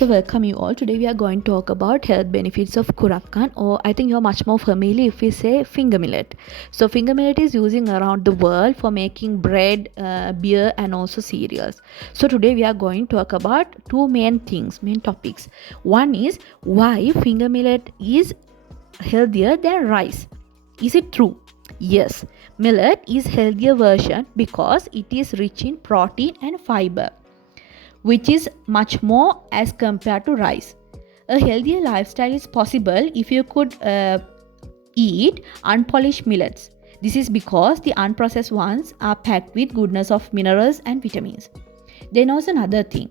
So welcome you all. Today we are going to talk about health benefits of Kurakkan, or I think you're much more familiar if we say finger millet. So finger millet is using around the world for making bread, beer and also cereals. So today we are going to talk about two main topics. One is why finger millet is healthier than rice. Is it true? Yes, millet is healthier version because it is rich in protein and fiber, which is much more as compared to rice. A healthier lifestyle is possible if you could eat unpolished millets. This is because the unprocessed ones are packed with goodness of minerals and vitamins. Then also another thing,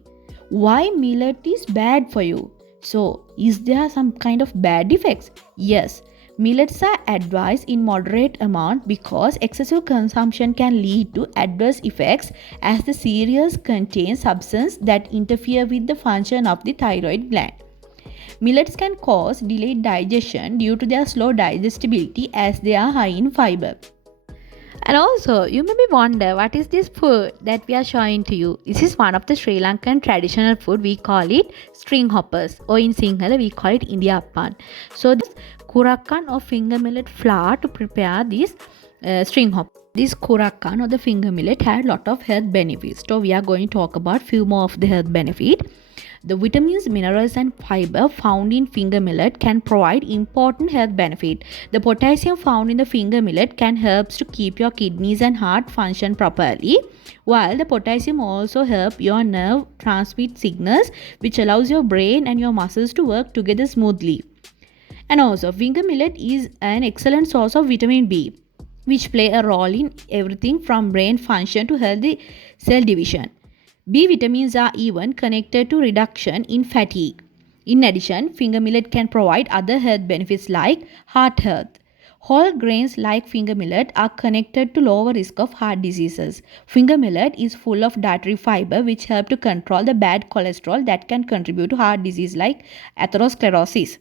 why millet is bad for you? So, is there some kind of bad effects? Yes, millets are advised in moderate amount because excessive consumption can lead to adverse effects as the cereals contain substances that interfere with the function of the thyroid gland. Millets can cause delayed digestion due to their slow digestibility as they are high in fiber. And also, you may be wonder what is this food that we are showing to you. This is one of the Sri Lankan traditional food. We call it stringhoppers, or in Sinhala we call it ediappam. So this Kurakkan or finger millet flour to prepare this stringhopper. This Kurakkan or the finger millet had a lot of health benefits. So we are going to talk about few more of the health benefit. The vitamins, minerals and fiber found in finger millet can provide important health benefit. The potassium found in the finger millet can help to keep your kidneys and heart function properly, while the potassium also help your nerve transmit signals which allows your brain and your muscles to work together smoothly. And also finger millet is an excellent source of vitamin B, which play a role in everything from brain function to healthy cell division. B vitamins are even connected to reduction in fatigue. In addition, finger millet can provide other health benefits like heart health. Whole grains like finger millet are connected to lower risk of heart diseases. Finger millet is full of dietary fiber which help to control the bad cholesterol that can contribute to heart disease like atherosclerosis.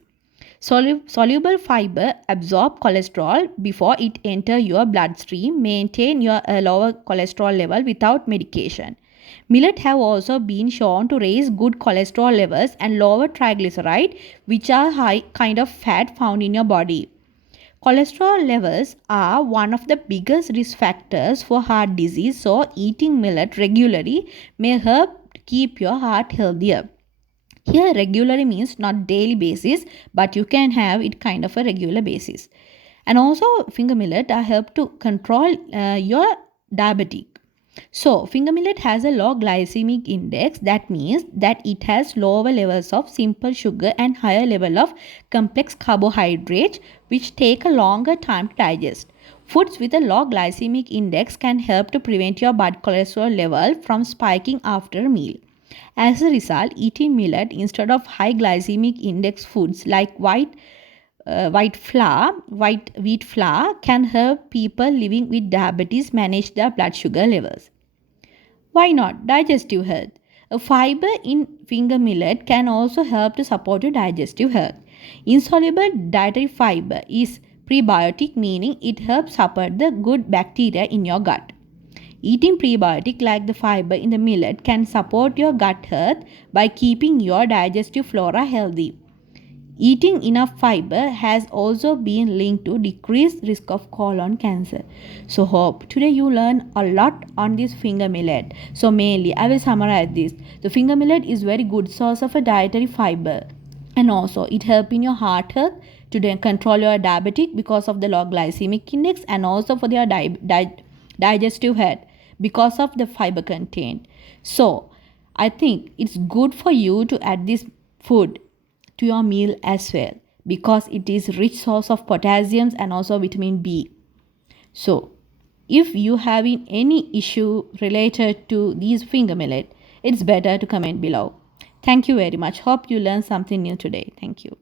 Soluble fiber absorb cholesterol before it enter your bloodstream, maintain your lower cholesterol level without medication. Millet have also been shown to raise good cholesterol levels and lower triglyceride, which are high kind of fat found in your body. Cholesterol levels are one of the biggest risk factors for heart disease, so eating millet regularly may help keep your heart healthier. Here regularly means not daily basis, but you can have it kind of a regular basis. And also finger millet help to control your diabetic. So finger millet has a low glycemic index. That means that it has lower levels of simple sugar and higher level of complex carbohydrates which take a longer time to digest. Foods with a low glycemic index can help to prevent your blood cholesterol level from spiking after a meal. As a result, eating millet instead of high glycemic index foods like white wheat flour can help people living with diabetes manage their blood sugar levels. Why not? Digestive health. A fiber in finger millet can also help to support your digestive health. Insoluble dietary fiber is prebiotic, meaning it helps support the good bacteria in your gut. Eating prebiotic like the fiber in the millet can support your gut health by keeping your digestive flora healthy. Eating enough fiber has also been linked to decreased risk of colon cancer. So hope today you learn a lot on this finger millet. So mainly I will summarize this. The finger millet is very good source of a dietary fiber, and also it help in your heart health to control your diabetic because of the low glycemic index, and also for your digestive health because of the fiber content. So I think it's good for you to add this food to your meal as well because it is rich source of potassium and also vitamin B. So if you having any issue related to these finger millet, it's better to comment below. Thank you very much. Hope you learned something new today. Thank you.